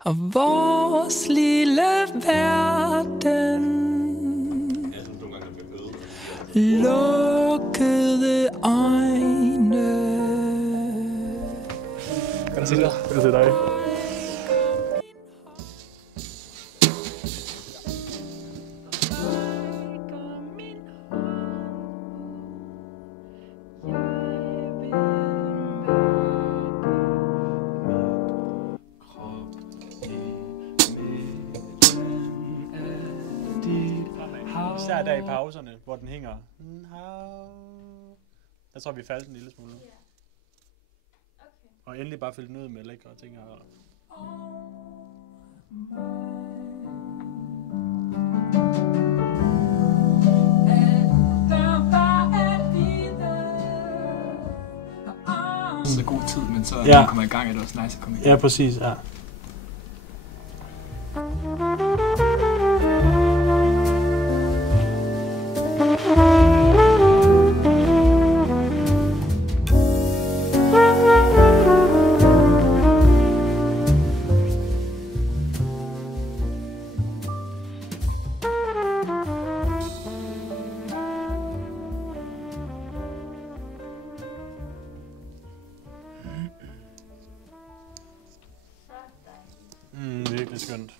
Og vores lille verden, lukkede øjne. Kan du se dig? Kan du se dig? Især der i pauserne, hvor den hænger. Der tror vi faldt en lille smule. Og endelig bare fylde den ud med lækre ting her. Så god tid, men så når man kommer i gang, er det også nice at komme i gang. Ja, præcis, ja. Virkelig skønt.